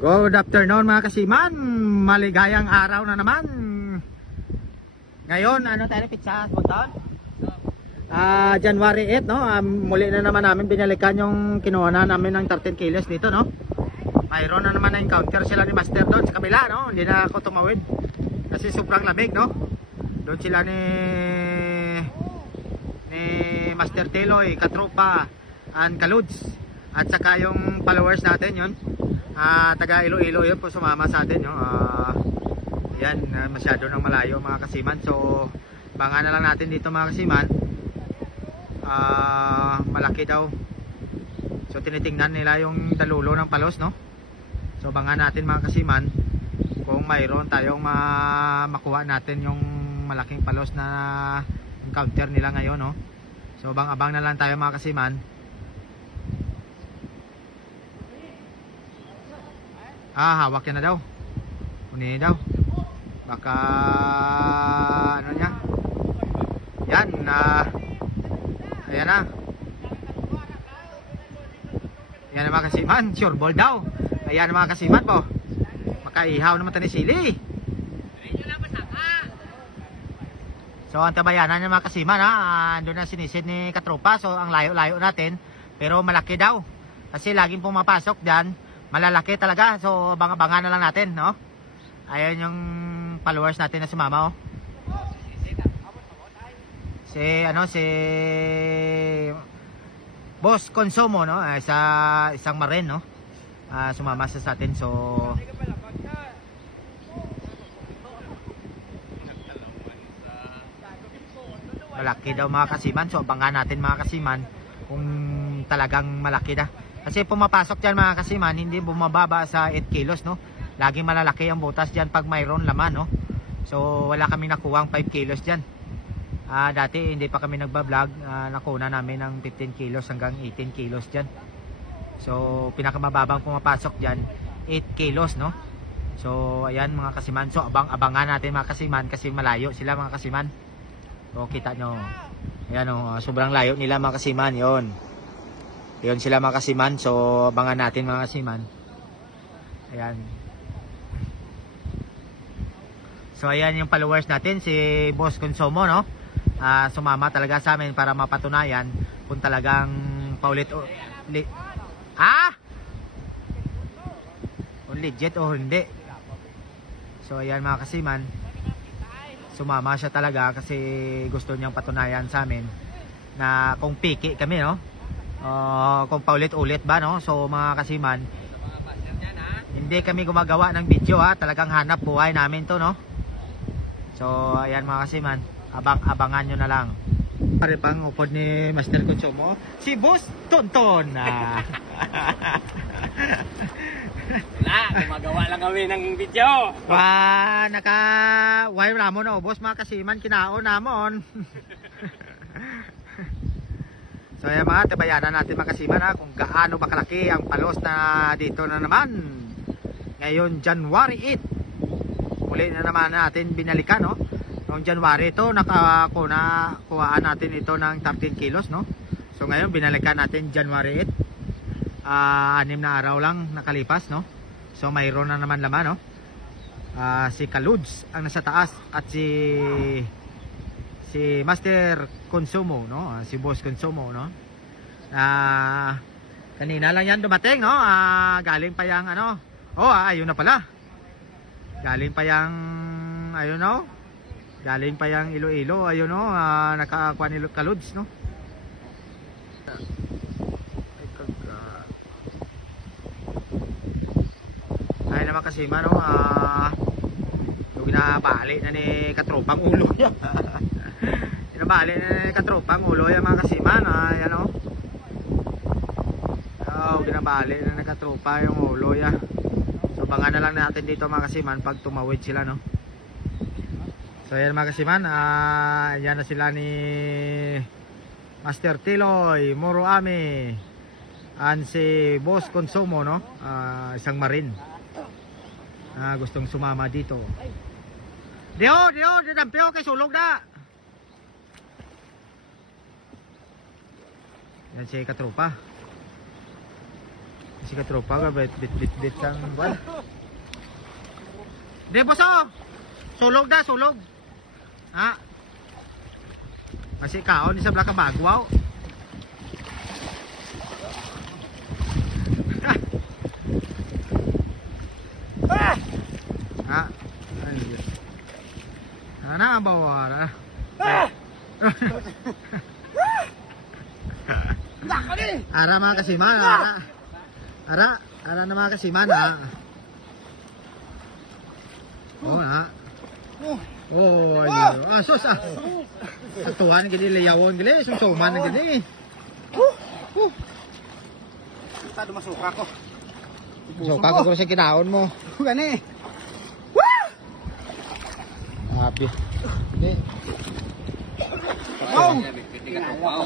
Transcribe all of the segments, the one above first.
Good afternoon mga kasiman, maligayang araw na naman. Ngayon, ano tayo pizza bunton? January 8, no? Muli na naman namin binalikan yung kinuha na namin ng 13 kilos dito, no? Mayroon na naman na encounter sila ni Master doon sa kabila, no? Hindi na ako tumawid kasi sobrang lamig, no? Doon sila ni Master Teloy, Katropa, and Kaluds. At saka yung followers natin yun, taga Iloilo yun po sumama sa atin, no? Yan, masyado nang malayo mga kasiman. So banga na lang natin dito mga kasiman. Malaki daw. So tinitingnan nila yung dalulo ng palos, no? So banga natin mga kasiman kung mayroon tayong makuha natin yung malaking palos na encounter nila ngayon, no? So abang na lang tayo mga kasiman. Hawak yan na daw. Kunin daw. Baka ano niya. Yan, ayan na. Ayan na mga kasiman, sure ball daw. Ayan na mga kasiman po. Makaihaw naman tayo ni sili. So ang tabayanan niya mga kasiman, andun na sinisid ni Katropa. So ang layo-layo natin, pero malaki daw. Kasi laging pumapasok dyan, malalaki talaga. So banga-banga na lang natin, no? Ayan yung followers natin na sumama, oh. Si Boss Consumo, no? Isang marin, no? Sumama sa atin. So malaki daw mga kasiman. So abangan natin mga kasiman kung talagang malaki na. Kasi pumapasok dyan mga kasiman, hindi bumababa sa 8 kilos, no? Laging malalaki ang butas dyan pag mayroon laman, no? So wala kami nakuha ang 5 kilos dyan. Dati hindi pa kami nagbablog, nakuha namin ng 15 kilos hanggang 18 kilos dyan. So pinakamababang pumapasok dyan 8 kilos, no? So ayan mga kasiman. So abangan natin mga kasiman kasi malayo sila mga kasiman. So kita nyo, ayan, sobrang layo nila mga kasiman. Yun sila mga kasiman. So abangan natin mga kasiman. Ayan. So ayan yung followers natin, si Boss Consumo, no? Sumama talaga sa amin para mapatunayan kung talagang kung legit o hindi. So ayan mga kasiman, sumama siya talaga kasi gusto niyang patunayan sa amin na kung piki kami, no? Kung paulit-ulit ba, no? So mga kasiman, hindi kami gumagawa ng video, talagang hanap buhay namin to, no? So ayan mga kasiman, abangan nyo na lang. Pare pang upod ni Master Consumo, si Boss Tonton. Wala, gumagawa lang kami ng video. Wire ramon na ubos mga kasiman, kinaon namon. So ayan mga, tabayanan natin mga kasiman, kung gaano ba kalaki ang palos na dito na naman. Ngayon January 8, muli na naman natin binalikan, no? Noong January ito, kuhaan natin ito ng 13 kilos, no? So ngayon binalikan natin January 8. 6 na araw lang nakalipas, no? So mayroon na naman laman, no? Si Kaluds ang nasa taas at si Master Consumo, no? Si Boss Consumo, no? Kanina lang yan dumating, no? Galing pa yang ano? Ayun na pala. Galing pa yang ayun, no? Galing pa yang Iloilo, ayun, no? Nakakuha ni Kaluds, no? Ay naman kasi man, no? Yung ginabali na ni Katropang ulo yan. Ginabali na ni Katropang ulo yan mga kasiman. Ayan, no? Ginabali na ni Katropa yung ulo yan. So bangan na lang natin dito mga kasiman pag tumawid sila, no? So ayan mga kasiman, yan na sila ni Master Teloy, Moroame, and si Boss Consumo, no? Isang marin. Gustong sumama dito. Dio, dadampyo kay sulog na. Yan si Katropa. Si katropa ka, bit kang wala. Di, boss, oh! Sulog na, sulog. Ha? Kasi kaon, isa bala ka bagwaw. Ha? Ay, Diyos. Ano ang bawara? Ara mga kasiman, ara na mga kasiman, ha? Oo, ha? Oh, ayun. Sus, tuwan, gini, layawon, gini, susuman, gini. Tado masuka ko. So, kako ko sa kinaon mo. Gani. Happy. Hindi. Wow!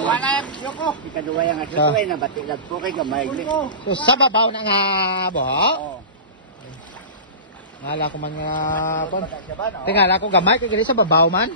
Wala yoko. Ikaduwa yang ato Sa- na batilag po kay gamay. So, sa babaw na nga, boho? Oo. Ngala ko man nga, tingala ko gamay, kaya sa babaw man.